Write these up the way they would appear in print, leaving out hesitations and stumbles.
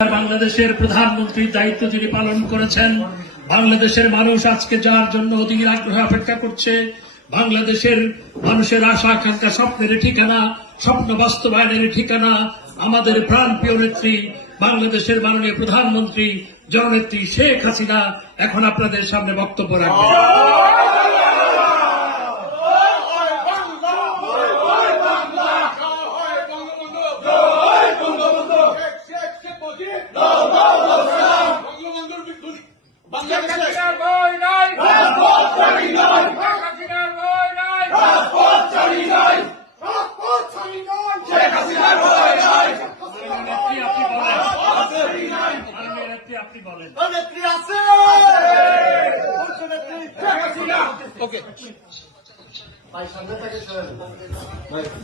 বাংলাদেশের প্রধানমন্ত্রীর দায়িত্ব তিনি পালন করেছেন। বাংলাদেশের মানুষ আজকে যার জন্য অধীর আগ্রহে অপেক্ষা করছে, বাংলাদেশের মানুষের আশা আকাঙ্ক্ষা, স্বপ্নের ঠিকানা, স্বপ্ন বাস্তবায়নের ঠিকানা আমাদের প্রাণপ্রিয় নেত্রী বাংলাদেশের মাননীয় প্রধানমন্ত্রী জননেত্রী শেখ হাসিনা এখন আপনাদের সামনে বক্তব্য রাখবেন।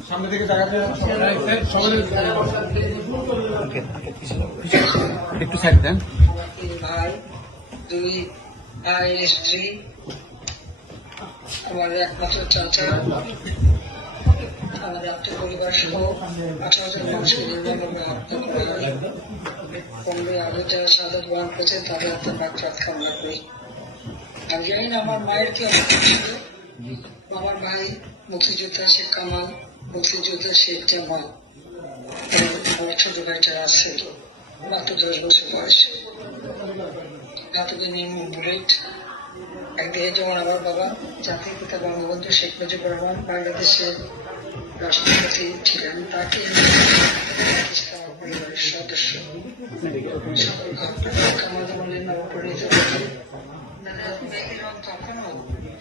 সামনে থেকে জায়গাতে একটু সাইড দেন। ভাই, দুই ভাই স্ত্রী, আমার একমাত্র চাচা, আমাদের আত্মীয় পরিবার সহ 18 জন মানুষকে নির্মমভাবে হত্যা করা হয়। 15 আগস্ট যারা শাহাদাত বরণ করেছেন তাদের আত্মার মাগফিরাত কামনা করি। আমি জানি না আমার মায়ের কি অবস্থা ছিল। আমার ভাই মুক্তিযোদ্ধা শেখ কামাল, মুক্তিযোদ্ধা শেখ জামাল, আমার ছোট ভাইটা আছে মাত্র 10 বছর বয়স। নাটকের নির্মম বুলেট একদিকে যেমন আমার বাবা জাতির পিতা বঙ্গবন্ধু শেখ মুজিবুর রহমান বাংলাদেশের রাষ্ট্রপতি ছিলেন, তাকে আমার পরিবারের সদস্য সকল কামাল আমলের নবপরিণীত মেয়েদের রং কখনো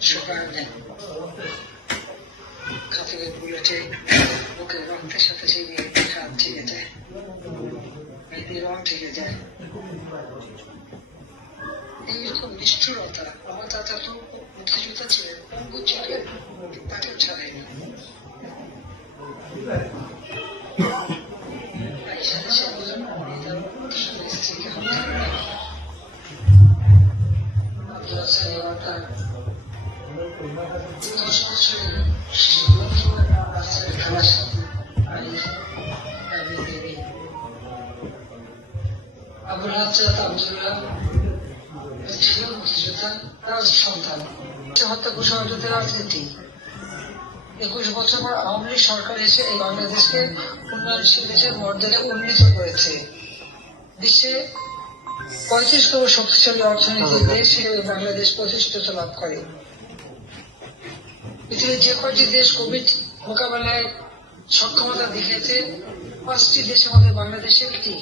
শুকায় নেই। খাতুনের বুলেটে বুকের রক্তের সাথে সেই মেয়েদের হাত ছিঁড়ে যায়, মেয়েদের রং ছিঁড়ে যায়। এইরকম নিষ্ঠুরতা আমার দাদা তো মুক্তিযোদ্ধা ছিলেন, পঙ্গু ছিলেন, তাকেও ছাড়েনি। স্ত্রীকে হত্যা করে আবুল হাসান আব্দুল্লাহ ছিল মুক্তিযোদ্ধা, তার সন্তান। হত্যা কুশলতার রাজনীতি 21 বছর পর আওয়ামী লীগ সরকার এসে এই বাংলাদেশকে উন্নয়নশীল দেশের মর্যাদা উন্নীত করেছে। বিশ্বে 35তম শক্তিশালী অর্থনৈতিক দেশ হিসেবে বাংলাদেশ প্রতিষ্ঠিত লাভ করে। পৃথিবীর যে কয়টি দেশ কোভিড মোকাবেলায় সক্ষমতা দেখিয়েছে, 5টি দেশের মধ্যে বাংলাদেশ একটি।